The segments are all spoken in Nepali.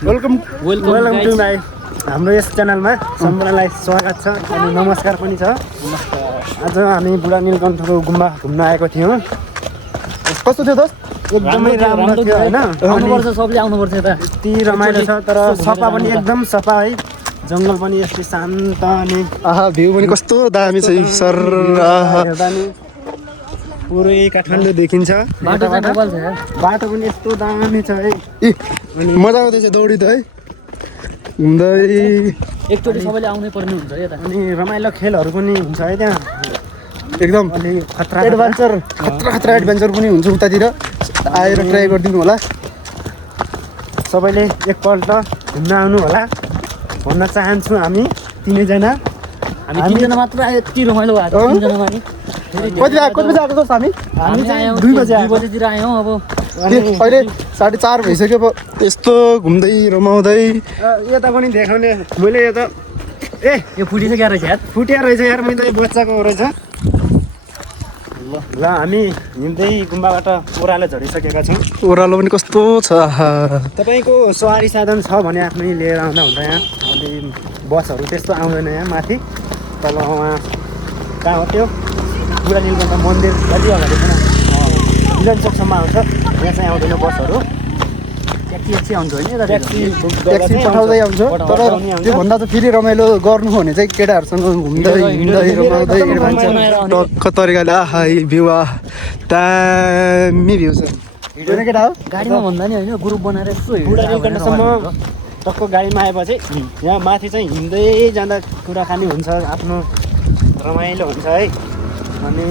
वेलकम टु माई हाम्रो यस च्यानलमा सम्पूर्णलाई स्वागत छ अनि नमस्कार पनि छ। आज हामी बुढा नीलकण्ठको गुम्बा घुम्न आएको थियौँ। कस्तो थियो दोस्त? एकदमै राम्रो थियो हैन? आउनुपर्छ, सबले आउनुपर्छ यता। यति रमाइलो छ, तर सफा पनि एकदम सफा है। जङ्गल पनि यस्तै शान्त अनि आहा भ्यू पनि कस्तो दामी छ सर। पुरै काठमाडौँ देखिन्छ। बाटो पनि यस्तो दामी छ है। अनि मजा आउँदैछ दौडी त है, घुम्दै एकचोटि सबैले आउनै पर्ने हुन्छ यता। अनि रमाइलो खेलहरू पनि हुन्छ है त्यहाँ, एकदम अलि खतरा खतरा एडभेन्चर पनि हुन्छ उतातिर। आएर ट्राई गरिदिनु होला, सबैले एकपल्ट घुम्न आउनु होला भन्न चाहन्छु। हामी तिनैजना मात्र आयो, यति रमाइलो भएको छ तिनजनामा नि। कति बजी आएको दोस्त? हामी चाहिँ 2 बजेतिर आयौँ। अब अहिले 4:30 भइसक्यो। अब यस्तो घुम्दै रमाउँदै यता पनि देखाउने मैले यता यो फुटिसक्यो रहेछ यार, फुटिया रहेछ यार, मैले बच्चाको रहेछ। ल हामी हिँड्दै गुम्बाबाट ओह्रालो झरिसकेका छौँ। ओह्रालो पनि कस्तो छ। तपाईँको सवारी साधन छ भने आफ्नै लिएर आउँदा हुन्छ। यहाँ अलि बसहरू त्यस्तो आउँदैन यहाँ माथि। तल उहाँ कहाँ हो त्यो बुढा नीलकण्ठ मन्दिर अलि अगाडि छैन, मिलन चोकसम्म आउँछ। यहाँ चाहिँ आउँदैन बसहरू, ट्याक्सी आउँछ होइन यता। ट्याक्सी पठाउँदै आउँछ। तर त्योभन्दा त फेरि रमाइलो गर्नु हो भने चाहिँ केटाहरूसँग घुम्दै हिँड्दै रमाउँदै टक्क तरिकाले आहा भ्यू दामी भ्यू छ। हिँड्ने केटा हो गाडीमा भन्दा नि होइन, ग्रुप बनाएर यसो बुढा नीलकण्ठसम्म टक्क गाडीमा आएपछि यहाँ माथि चाहिँ हिँड्दै जाँदा कुराकानी हुन्छ, आफ्नो रमाइलो हुन्छ है। अनि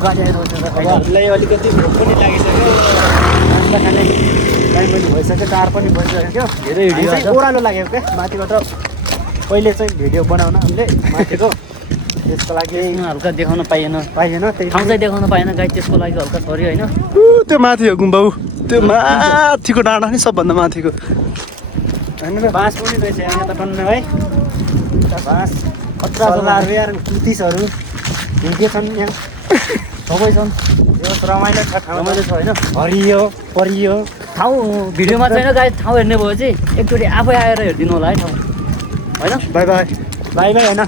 गाडी आइरहेको अब हामीलाई अलिकति भोक पनि लागिसक्यो, नास्ता खाने टाइम पनि भइसक्यो, 4 पनि भइसक्यो। धेरै भिडियो चाहिँ ओह्रालो लाग्यो क्या माथिबाट। पहिले चाहिँ भिडियो बनाउन हामीले माथिको, त्यसको लागि हल्का देखाउन पाइएन, त्यही ठाउँ चाहिँ देखाउन पाएन गाई, त्यसको लागि हल्का सरी होइन। त्यो माथि हो गुम्बा, त्यो माथिको डाँडा नि सबभन्दा माथिको होइन र। बाँस पनि रहेछ यहाँ त टन्न है, बाँस खतराहरू यार, कुतिसहरू हिँड्के छन् यहाँ, सबै छन्। यो रमाइलो छ, रमाइलो छ होइन। हरियो परियो ठाउँ भिडियोमा छैन गाई, ठाउँ हेर्ने भयो चाहिँ एकचोटि आफै आएर हेरिदिनु होला है ठाउँ होइन। बाई बाई बाई बाई होइन।